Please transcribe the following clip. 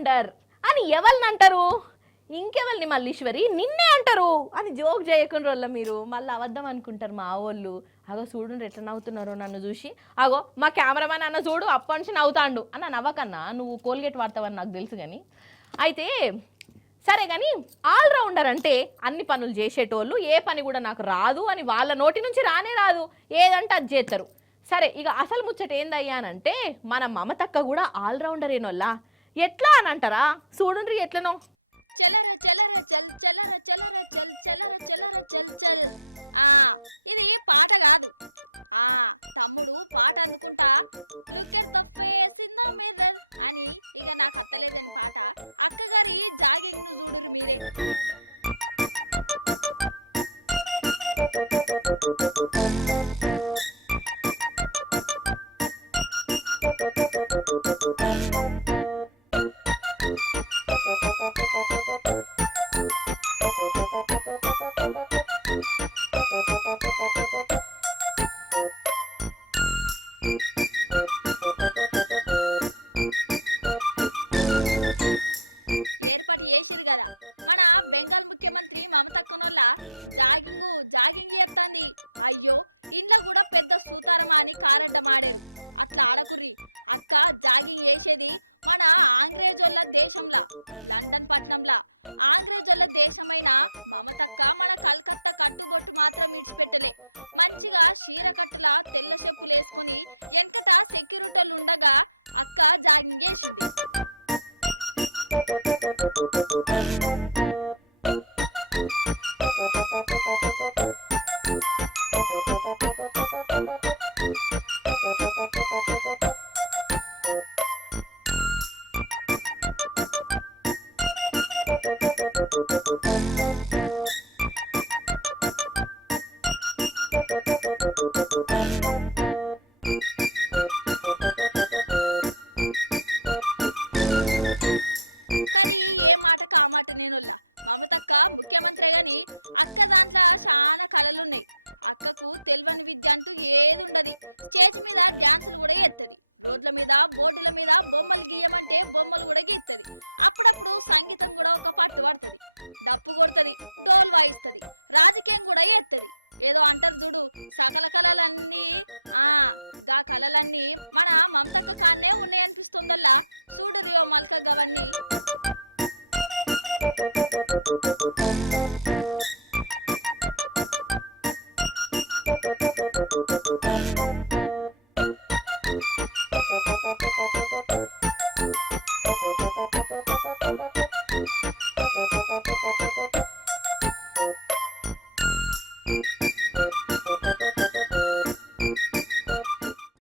Rounder అని ఎవరిని అంటారు? ఇంకెవరిని మల్లీశ్వరి నిన్నే అంటారు అని జోక్ చేయకుండా మీరు మళ్ళీ అబద్ధం అనుకుంటారు మా వాళ్ళు. అగో చూడు ఎట్లా నవ్వుతున్నారో నన్ను చూసి. అగో మా కెమెరామెన్ అన్న చూడు అప్పటి నుంచి నవ్వుతాండు అన్న. నవ్వకన్నా నువ్వు కోల్గేట్ వాడతావని నాకు తెలుసు. కానీ అయితే సరే కానీ ఆల్రౌండర్ అంటే అన్ని పనులు చేసేటోళ్ళు, ఏ పని కూడా నాకు రాదు అని వాళ్ళ నోటి నుంచి రానే రాదు, ఏదంటే అది చేస్తారు. సరే ఇక అసలు ముచ్చట ఏందయ్యానంటే మన మమతక్క కూడా ఆల్రౌండర్ ఏనోళ్ళా. ఎట్లా అని అంటారా? చూడండి ఎట్లనో. ఇది పాట కాదు. తమ్ముడు పాట అనుకుంటా అని ఇక నాకు అత్తలేదని పాట. అక్కగారి జాగింగ్ చూడరు మీరే. ఏర్పాటు చేసిరు కదా మన బెంగాల్ ముఖ్యమంత్రి మమతక్కనోళ్ళ జాగింగ్ చేస్తుంది. అయ్యో ఇంట్లో కూడా పెద్ద సూతారమా అని కారడ్డమాడారు. అట్లా ఆడకుర్రి అక్క. జాగింగ్ చేసేది మన ఆంగ్రేజోళ్ళ దేశంలా, లండన్ పట్నంలా. ఆంగ్రేజోళ్ళ దేశమైన మమతక్క మన కలకత్తా కట్టుబొట్టు మాత్రం విడిచిపెట్టలే. మంచిగా చీరకట్టులా తెల్ల చెప్పులు వేసుకుని వెనకట సెక్యూరిటీలు ఉండగా అక్క జాగింగ్ చేసింది. ఏ మాట కామాట నేనుల్లా. మమతక్క ముఖ్యమంత్రి గాని అక్క దాంట్లో చాలా కళలున్నాయి. అక్కకు తెలియని విద్య అంటూ ఏది ఉండదు. స్టేజ్ మీద డ్యాన్సులు కూడా చేస్తుంది. రోడ్ల మీద బోర్డుల మీద బొమ్మలు గీయమంటే బొమ్మలు కూడా గీస్తుంది. అప్పుడప్పుడు సంగీతం కూడా ఒక పట్టు పడుతుంది. డప్పు కొడుతుంది, డోల్ వాయిస్తుంది, రాజకీయం కూడా చేస్తుంది. ఏదో అంటారు చూడు, సకల కళలన్నీ గా కళలన్నీ మన మమతక్క కానే ఉన్నాయనిపిస్తుందల్లా. చూడు రియో మల్క గవన్నీ.